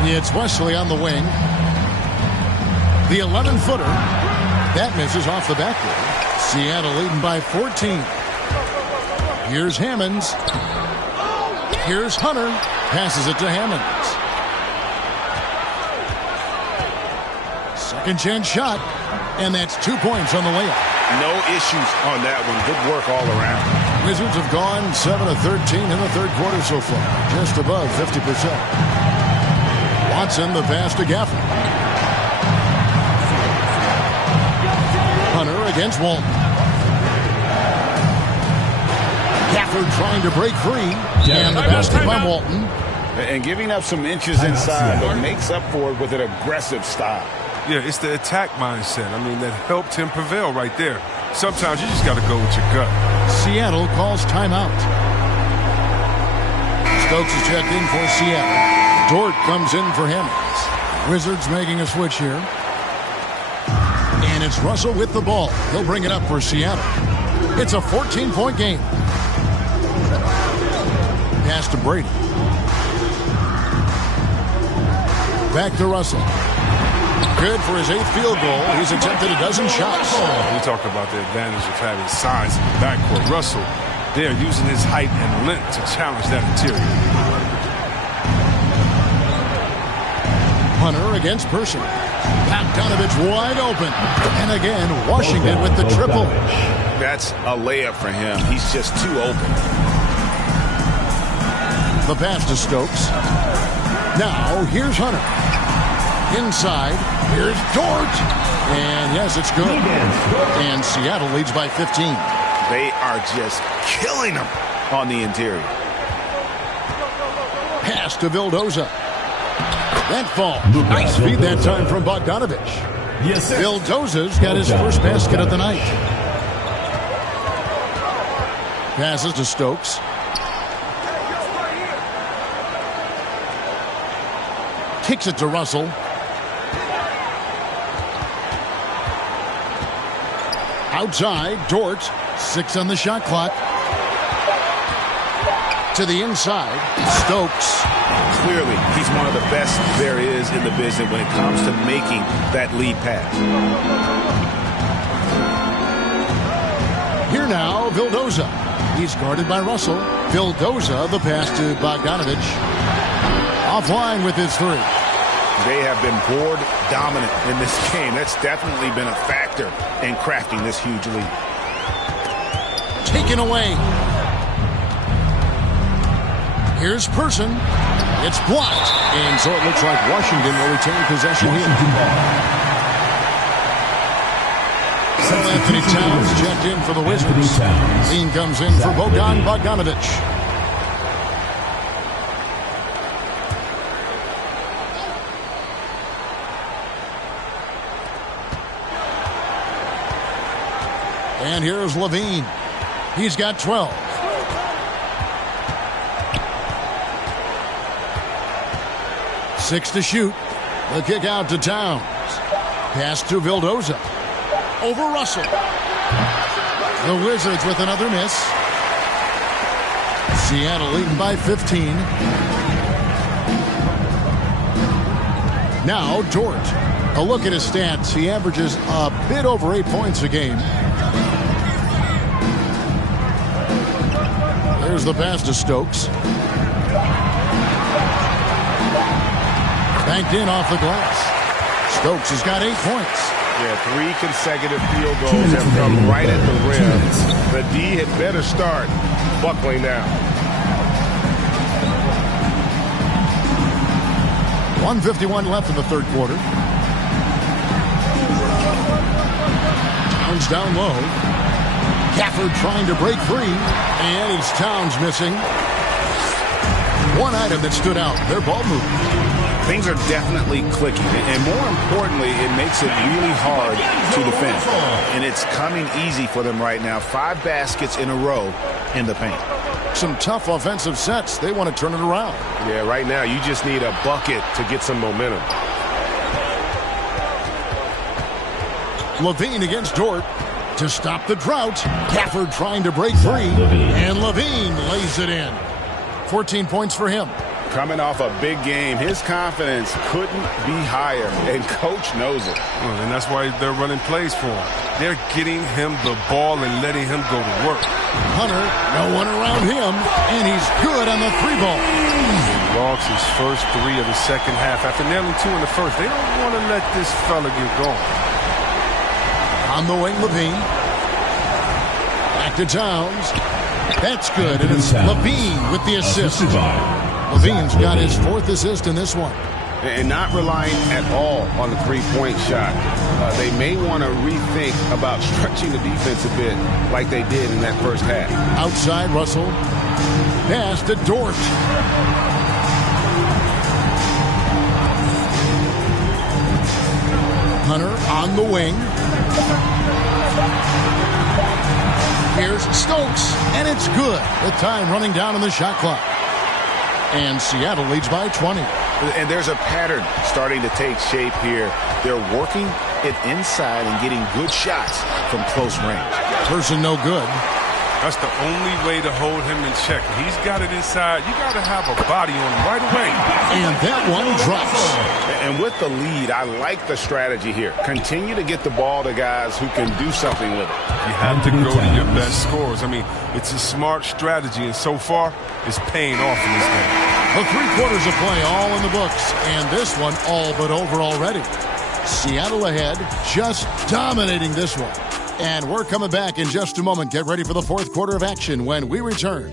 It's Wesley on the wing. The 11-footer. That misses off the backboard. Seattle leading by 14. Here's Hammonds. Here's Hunter. Passes it to Hammonds. Second chance shot. And that's 2 points on the layup. No issues on that one. Good work all around. Wizards have gone 7 of 13 in the third quarter so far. Just above 50%. Watson the pass to Gafford. Hunter against Walton. Gafford trying to break free. And the basket by Walton. And giving up some inches inside, but makes up for it with an aggressive style. Yeah, it's the attack mindset. I mean, that helped him prevail right there. Sometimes you just got to go with your gut. Seattle calls timeout. Stokes is checked in for Seattle. Dort comes in for Hammonds. Wizards making a switch here. And it's Russell with the ball. He'll bring it up for Seattle. It's a 14-point game. Pass to Brady. Back to Russell. Good for his 8th field goal. He's attempted a dozen shots. We talked about the advantage of having size in the backcourt. Russell there using his height and length to challenge that interior. Hunter against Person. Bogdanovich wide open. And again, Washington with the triple. That's a layup for him. He's just too open. The pass to Stokes. Now, here's Hunter. Inside, here's Dort. And yes, it's good. And Seattle leads by 15. They are just killing them on the interior. Pass to Vildoza. That fall. Nice feed that time from Bogdanovich. Yes, Vildoza's got his first basket of the night. Passes to Stokes. Kicks it to Russell. Outside, Dort. 6 on the shot clock. To the inside, Stokes. Clearly, he's one of the best there is in the business when it comes to making that lead pass. Here now, Vildoza. He's guarded by Russell. Vildoza, the pass to Bogdanovich. Offline with his three. They have been board dominant in this game. That's definitely been a factor in crafting this huge lead. Taken away. Here's Person. It's blocked. And so it looks like Washington will retain possession here. Anthony Towns checked in for the Wizards. Lean comes in for Bogdanovich. And here's Levine. He's got 12. Six to shoot. The kick out to Towns. Pass to Vildoza. Over Russell. The Wizards with another miss. Seattle leading by 15. Now Dort. A look at his stats. He averages a bit over 8 points a game. There's the pass to Stokes. Banked in off the glass. Stokes has got 8 points. Yeah, 3 consecutive field goals have come right at the rim. The D had better start buckling now. 1:51 left in the third quarter. Towns down low. Gafford trying to break free. And it's Towns missing. One item that stood out, their ball movement. Things are definitely clicking, and more importantly, it makes it really hard to defend. And it's coming easy for them right now. 5 baskets in a row in the paint. Some tough offensive sets. They want to turn it around. Yeah, right now you just need a bucket to get some momentum. Levine against Dort to stop the drought. Gafford trying to break free, and Levine lays it in. 14 points for him. Coming off a big game, his confidence couldn't be higher, and Coach knows it. And that's why they're running plays for him. They're getting him the ball and letting him go to work. Hunter, no one around him, and he's good on the 3-ball. He logs his first 3 of the second half after nailing 2 in the first. They don't want to let this fella get going. On the wing, Levine. Back to Towns. That's good, and it's Levine with the assist. Levine's got his 4th assist in this one. And not relying at all on the 3-point shot. They may want to rethink about stretching the defense a bit like they did in that first half. Outside, Russell. Pass to Dort. Hunter on the wing. Here's Stokes, and it's good. The time running down on the shot clock. And Seattle leads by 20. And there's a pattern starting to take shape here. They're working it inside and getting good shots from close range. Person no good. That's the only way to hold him in check. He's got it inside. You got to have a body on him right away. And that one drops. And with the lead, I like the strategy here. Continue to get the ball to guys who can do something with it. You have to go to your best scorers. I mean, it's a smart strategy, and so far, it's paying off in this game. The 3 quarters of play all in the books, and this one all but over already. Seattle ahead, just dominating this one. And we're coming back in just a moment. Get ready for the 4th quarter of action when we return.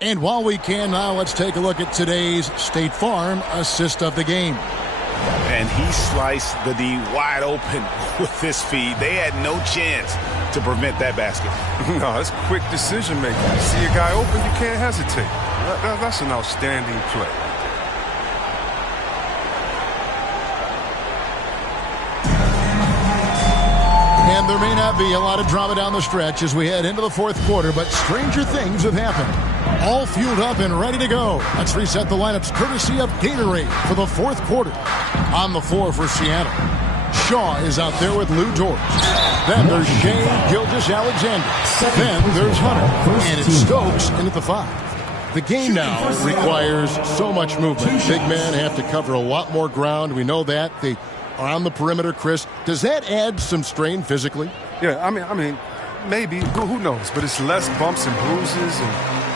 And while we can now, let's take a look at today's State Farm assist of the game. And he sliced the D wide open with this feed. They had no chance to prevent that basket. No, it's quick decision making. You see a guy open, you can't hesitate. That's an outstanding play. And there may not be a lot of drama down the stretch as we head into the 4th quarter, but stranger things have happened. All fueled up and ready to go. Let's reset the lineups courtesy of Gatorade for the 4th quarter. On the floor for Seattle, Shaw is out there with Lou Dort. Then there's Shea Gilgeous-Alexander. Then there's Hunter. And it's Stokes in at the 5. The game now requires so much movement. Big men have to cover a lot more ground. We know that. They are on the perimeter, Chris. Does that add some strain physically? Yeah, I mean, maybe. Who knows? But it's less bumps and bruises,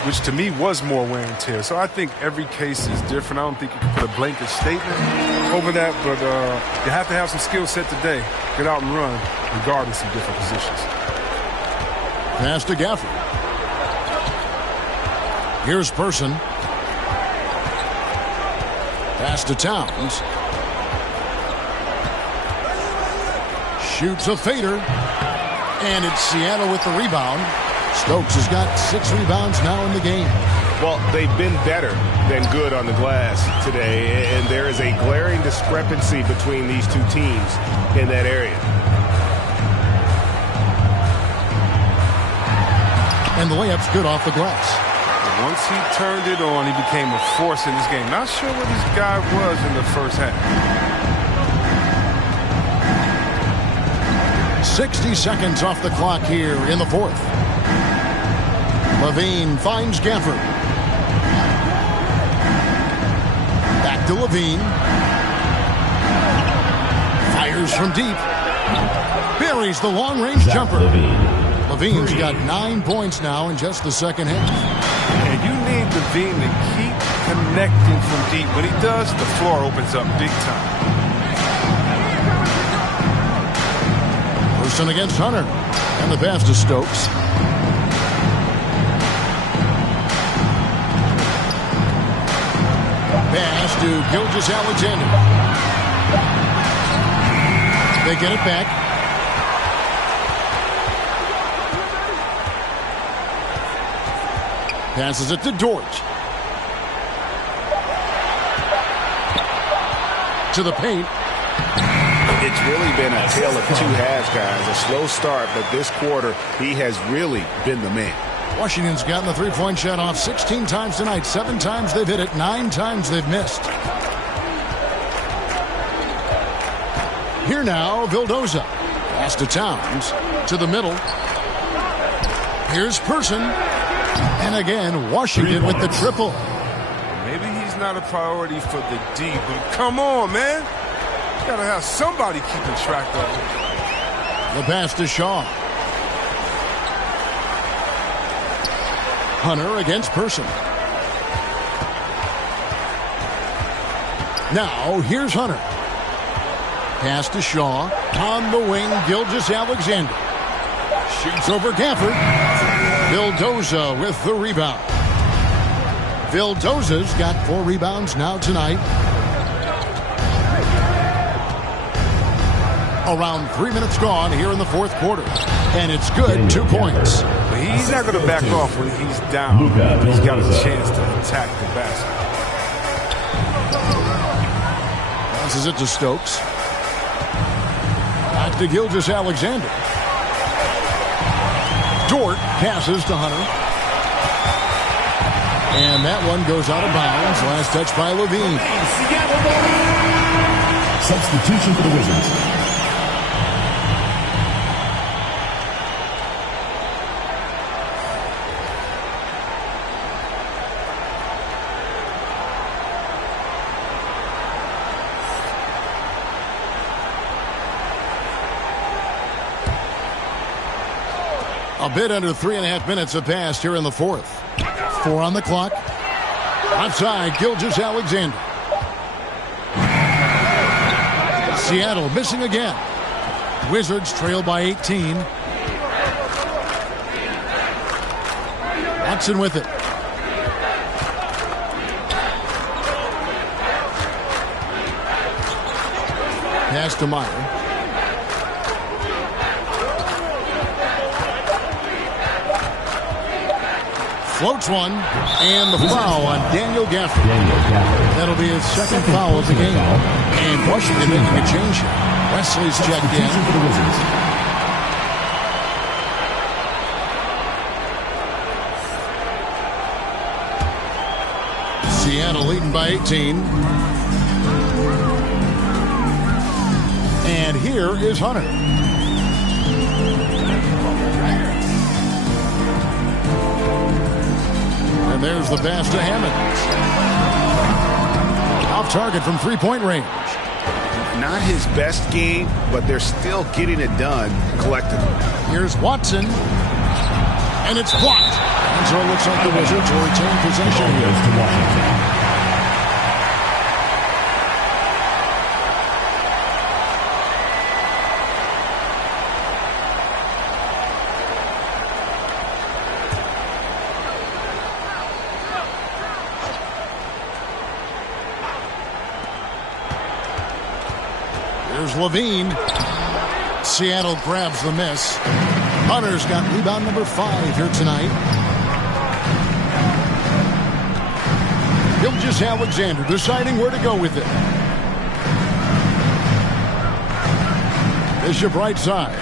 which to me was more wear and tear. So I think every case is different. I don't think you can put a blanket statement over that, but you have to have some skill set today. Get out and run, regardless of different positions. Pass to Gafford. Here's Person. Pass to Towns. Shoots a fader. And it's Seattle with the rebound. Stokes has got 6 rebounds now in the game. Well, they've been better than good on the glass today, and there is a glaring discrepancy between these two teams in that area. And the layup's good off the glass. Once he turned it on, he became a force in this game. Not sure what this guy was in the first half. 60 seconds off the clock here in the 4th. Levine finds Gafford. Back to Levine. Fires from deep. Buries the long-range jumper. Levine's got 9 points now in just the second half. And you need Levine to keep connecting from deep. When he does, the floor opens up big time. Person against Hunter. And the pass to Stokes. Pass to Gilgeous-Alexander. They get it back. Passes it to Dort. To the paint. It's really been a tale of 2 halves, guys. A slow start, but this quarter, he has really been the man. Washington's gotten the 3-point shot off 16 times tonight. 7 times they've hit it. 9 times they've missed. Here now, Vildoza. Pass to Towns. To the middle. Here's Person. And again, Washington with the triple. Maybe he's not a priority for the D, but come on, man. You gotta have somebody keeping track of it. The pass to Shaw. Hunter against Person. Now, here's Hunter. Pass to Shaw. On the wing, Gilgeous-Alexander. Shoots over Gafford. Vildoza with the rebound. Vildoza's got 4 rebounds now tonight. Around 3 minutes gone here in the 4th quarter. And it's good, 2 points. But he's not going to back off when he's down. He's got a chance to attack the basket. Passes it to Stokes. Back to Gilgeous-Alexander. Dort passes to Hunter. And that one goes out of bounds. Last touch by Levine. Substitution for the Wizards. A bit under 3.5 minutes have passed here in the fourth. 4 on the clock. Outside, Gilgeous-Alexander. Seattle missing again. Wizards trail by 18. Watson with it. Pass to Meyer. Floats one, and the foul on Daniel Gafford. That'll be his second foul of the game. And Washington making a change here. Wesley's checked in. Seattle leading by 18. And here is Hunter. And there's the pass to Hammond. Off target from three-point range. Not his best game, but they're still getting it done collectively. Here's Watson. And it's blocked. And so it looks like the Wizards will retain possession here. Levine. Seattle grabs the miss. Hunter's got rebound number 5 here tonight. Gilgeous-Alexander deciding where to go with it. Bishop right side.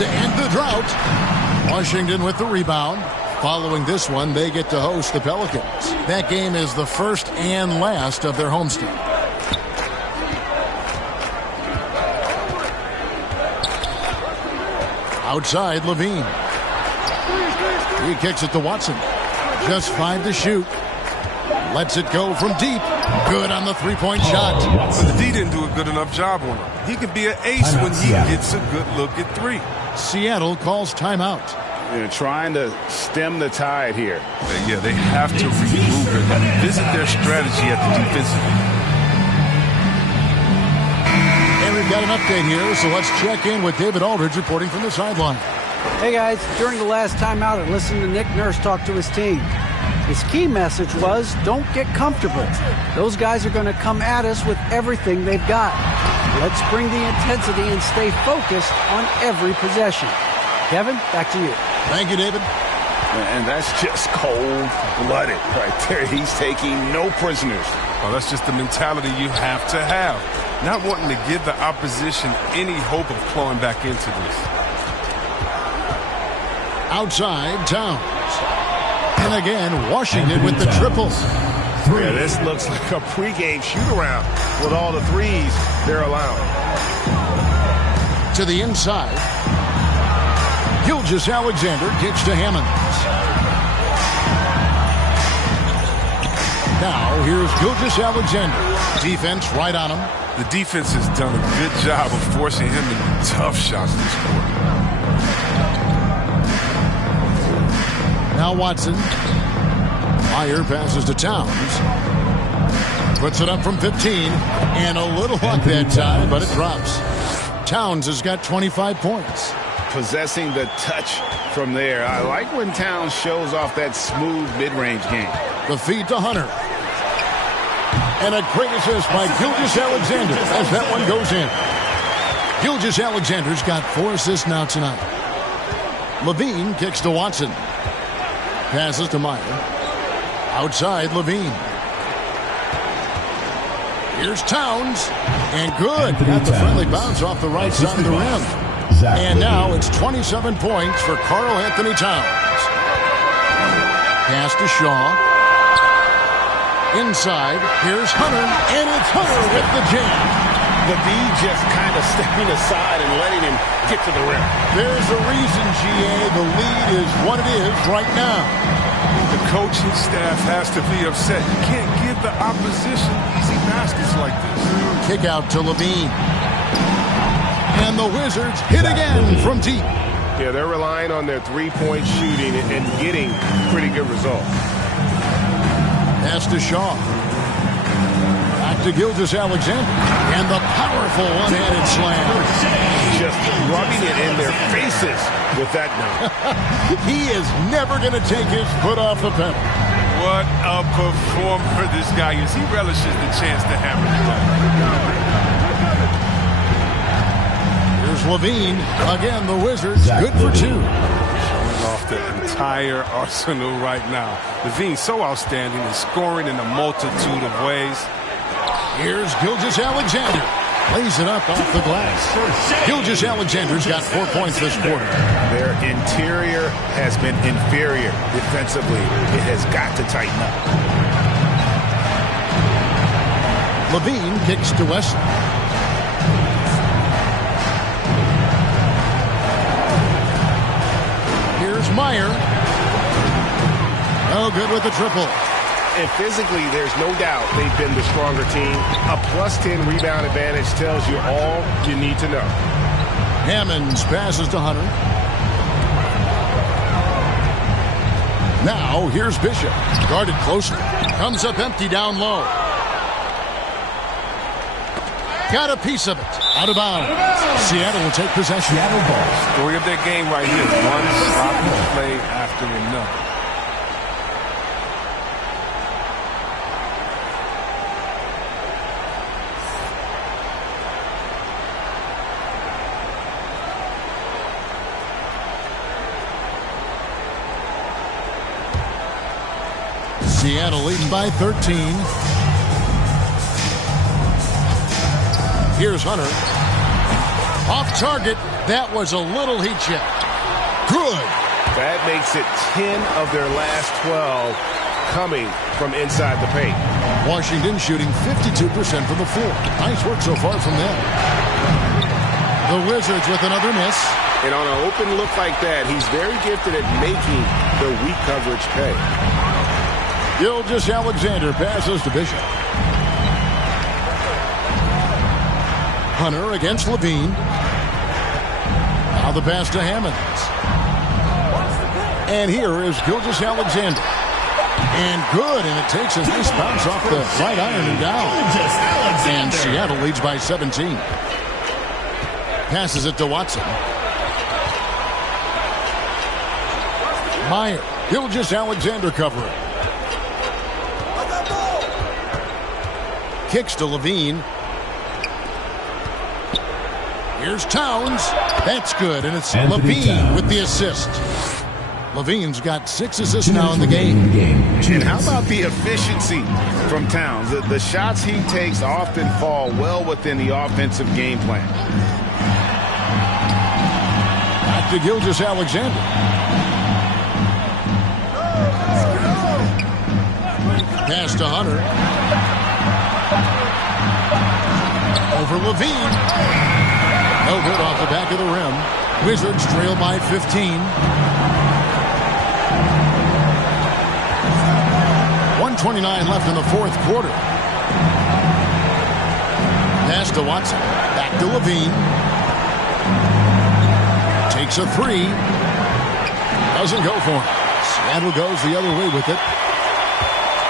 To end the drought. Washington with the rebound. Following this one, they get to host the Pelicans. That game is the first and last of their homestand. Outside, Levine. He kicks it to Watson. Just 5 to shoot. Lets it go from deep. Good on the three-point shot. But the D didn't do a good enough job on him. He can be an ace when he gets a good look at 3. Seattle calls timeout. They're trying to stem the tide here. Yeah, they have to regroup and revisit their strategy at the defensive end. We've got an update here, so let's check in with David Aldridge reporting from the sideline. Hey guys, during the last timeout, I listened to Nick Nurse talk to his team. His key message was, don't get comfortable. Those guys are going to come at us with everything they've got. Let's bring the intensity and stay focused on every possession. Kevin, back to you. Thank you, David. And that's just cold-blooded right there. He's taking no prisoners. Well, that's just the mentality you have to have. Not wanting to give the opposition any hope of clawing back into this. Outside, Towns. And again, Washington with the triple. Yeah, this looks like a pregame shoot-around with all the threes they're allowing. To the inside. Gilgeous-Alexander kicks to Hammonds. Now, here's Gilgeous-Alexander. Defense right on him. The defense has done a good job of forcing him into tough shots this quarter. Now Watson. Meyer passes to Towns. Puts it up from 15. And a little luck that time, but it drops. Towns has got 25 points. Possessing the touch from there. I like when Towns shows off that smooth mid-range game. The feed to Hunter. And a great assist by Gilgeous-Alexander as that one goes in. Gilgeous-Alexander's got 4 assists now tonight. Levine kicks to Watson. Passes to Meyer. Outside, Levine. Here's Towns. And good. Got the friendly bounce off the right side of the rim. And now it's 27 points for Karl Anthony Towns. Pass to Shaw. Inside, here's Hunter, and it's Hunter with the jam. The D just kind of stepping aside and letting him get to the rim. There's a reason, GA. The lead is what it is right now. The coaching staff has to be upset. You can't give the opposition easy baskets like this. Kick out to Levine. And the Wizards hit again from deep. Yeah, they're relying on their three-point shooting and getting pretty good results. Pass to Shaw. Back to Gilgeous-Alexander. And the powerful one-handed slam. Just rubbing it in their faces with that dunk. He is never going to take his foot off the pedal. What a performer this guy is. He relishes the chance to hammer the dunk. Here's Levine. Again, the Wizards good for two. Showing off the entire arsenal right now. Levine so outstanding and scoring in a multitude of ways. Here's Gilgeous-Alexander. Lays it up off the glass. Gilgeous-Alexander's got 4 points this quarter. Their interior has been inferior defensively. It has got to tighten up. Levine kicks to Wesley. Here's Meyer. No good with the triple. And physically, there's no doubt they've been the stronger team. A +10 rebound advantage tells you all you need to know. Hammonds passes to Hunter. Now, here's Bishop. Guarded closely. Comes up empty down low. Got a piece of it. Out of bounds. Seattle will take possession. Seattle ball. Story of their game right here. One sloppy play after another. Seattle leading by 13. Here's Hunter. Off target. That was a little heat check. Good. That makes it 10 of their last 12 coming from inside the paint. Washington shooting 52% from the floor. Nice work so far from them. The Wizards with another miss. And on an open look like that, he's very gifted at making the weak coverage pay. Gilgeous-Alexander passes to Bishop. Hunter against Levine. Now the pass to Hammonds. And here is Gilgeous-Alexander. And good, and it takes a nice bounce off the right iron and down. And Seattle leads by 17. Passes it to Watson. Meyer. Gilgeous-Alexander covering. Kicks to Levine. Here's Towns. That's good, and it's Levine with the assist. Levine's got 6 assists now in the game. And how about the efficiency from Towns? The shots he takes often fall well within the offensive game plan. Back to Gilgeous-Alexander. Pass to Hunter. Over Levine. No good off the back of the rim. Wizards trail by 15. 1:29 left in the fourth quarter. Pass to Watson. Back to Levine. Takes a three. Doesn't go for it. Seattle goes the other way with it.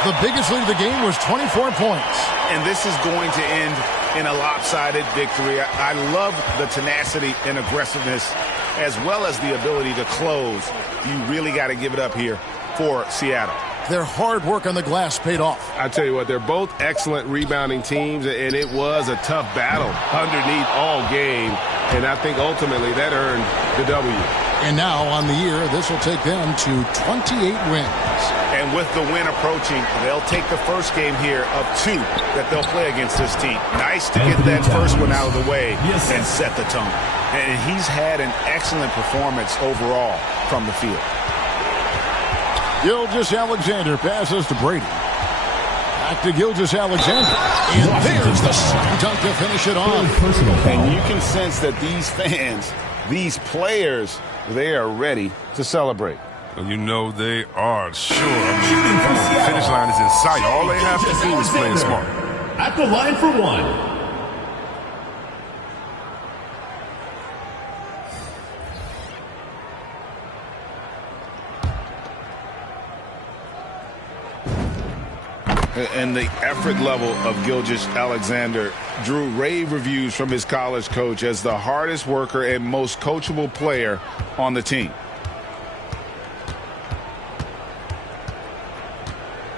The biggest lead of the game was 24 points. And this is going to end in a lopsided victory. I love the tenacity and aggressiveness as well as the ability to close. You really got to give it up here for Seattle. Their hard work on the glass paid off. I tell you what, they're both excellent rebounding teams, and it was a tough battle underneath all game. And I think ultimately that earned the W. And now on the year, this will take them to 28 wins. And with the win approaching, they'll take the first game here of 2 that they'll play against this team. Nice to get that first one out of the way and set the tone. And he's had an excellent performance overall from the field. Gilgeous-Alexander passes to Brady. Back to Gilgeous-Alexander. And there's the slam dunk to finish it off. And you can sense that these fans, these players, they are ready to celebrate. Well, you know they are, sure. I mean, the finish line is in sight. All they have to do is play smart. At the line for one. And the effort level of Gilgeous-Alexander drew rave reviews from his college coach as the hardest worker and most coachable player on the team.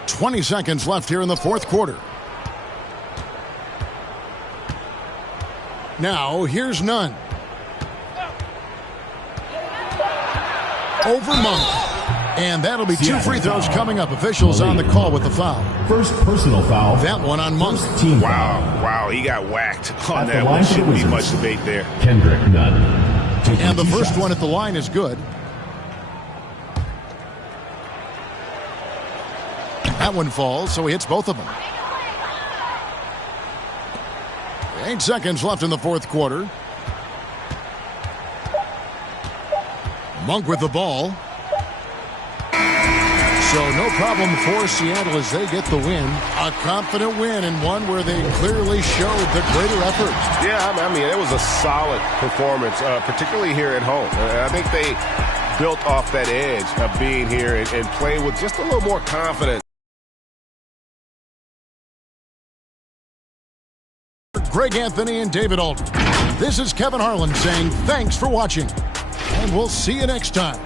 20 seconds left here in the fourth quarter. Now, here's Nunn. Over Monk. And that'll be two free throws coming up. Officials on the call with the foul. First personal foul. That one on Monk. Wow, he got whacked on that one. Shouldn't be much debate there. Kendrick Nunn. And the first one at the line is good. That one falls, so he hits both of them. 8 seconds left in the fourth quarter. Monk with the ball. So no problem for Seattle as they get the win. A confident win and one where they clearly showed the greater effort. Yeah, I mean, it was a solid performance, particularly here at home. I think they built off that edge of being here and playing with just a little more confidence. Greg Anthony and David Alden. This is Kevin Harlan saying thanks for watching. And we'll see you next time.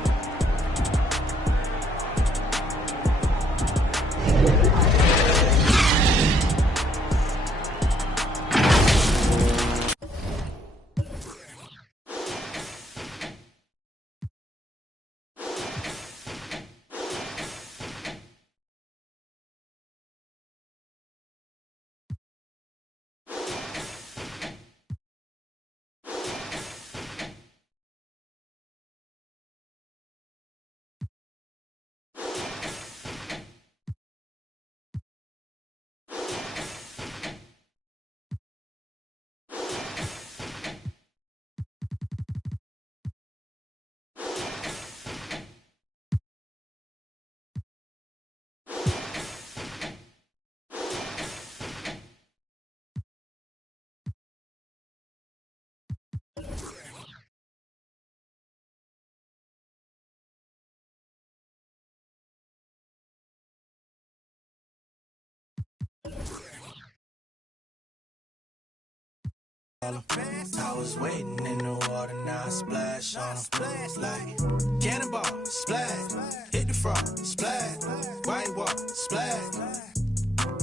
I was waiting in the water, now I splash on them. Like cannonball, splash, hit the frog, splash, white walk, splash,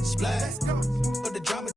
splash. Put the drama.